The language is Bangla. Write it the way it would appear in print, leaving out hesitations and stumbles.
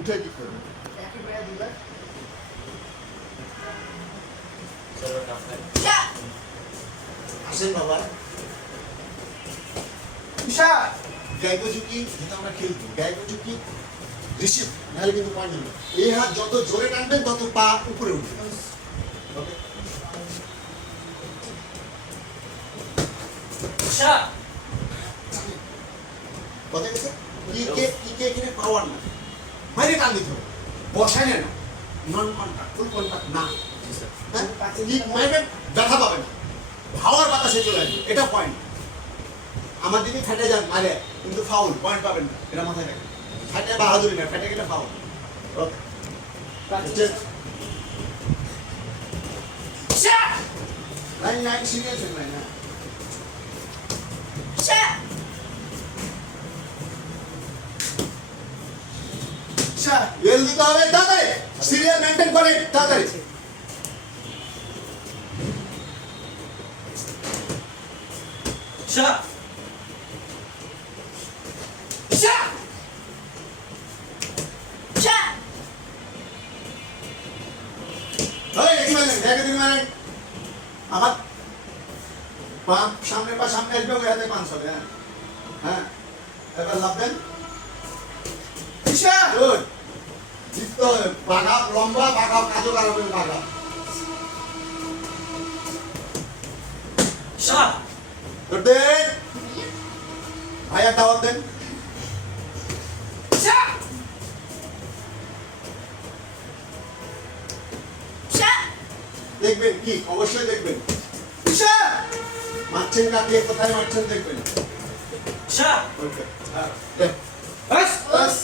উঠে কি করবে একই ভাইয়া দিবার আসেন বাবা ঈশা গাইবো ঝুঁকি যেটা আমরা খেলবো গাইবো ঝুঁকি রিসিভ নাহলে কিন্তু পয়েন্ট নেবে এই হাত যত জোরে টানবেন তত পা উপরে উঠবে ওকে ঈশা কথা গেছে কে এখানে পাওয়ার না বাইরে টান দিতে হবে বসায় না নন কন্টাক্ট ফুল কন্টাক্ট না হ্যাঁ কিক মারবেন ব্যথা পাবেন হাওয়ার বাতাসে চলে আসবে এটা পয়েন্ট আমার দিকে ফেটে যান মারে কিন্তু ফাউল পয়েন্ট পাবেন না এটা মাথায় রাখবেন ফেটে বাহাদুরি না ফেটে গেলে ফাউল ওকে লাইন সিরিয়াস লাইন না বেল দিতে হবে তাড়াতাড়ি সিরিয়াল মেইনটেইন করে তাড়াতাড়ি ঈশা ঈশা ঈশা এই একই মানে আমার পা সামনে আসবে ওই হাতে পাঁচ হবে হ্যাঁ এবার লাভ দেন ঈশা গুড জিততে হবে বাঘা লম্বা বাঘা কাজও কারবেন বাঘা ঈশা গুড দেন ভাইয়া দাওয়াত দেন ঈশা ঈশা দেখবেন কি অবশ্যই দেখবেন ঈশা মারছেন কাকে কোথায় মারছেন দেখবেন ঈশা ওকে বাস বাস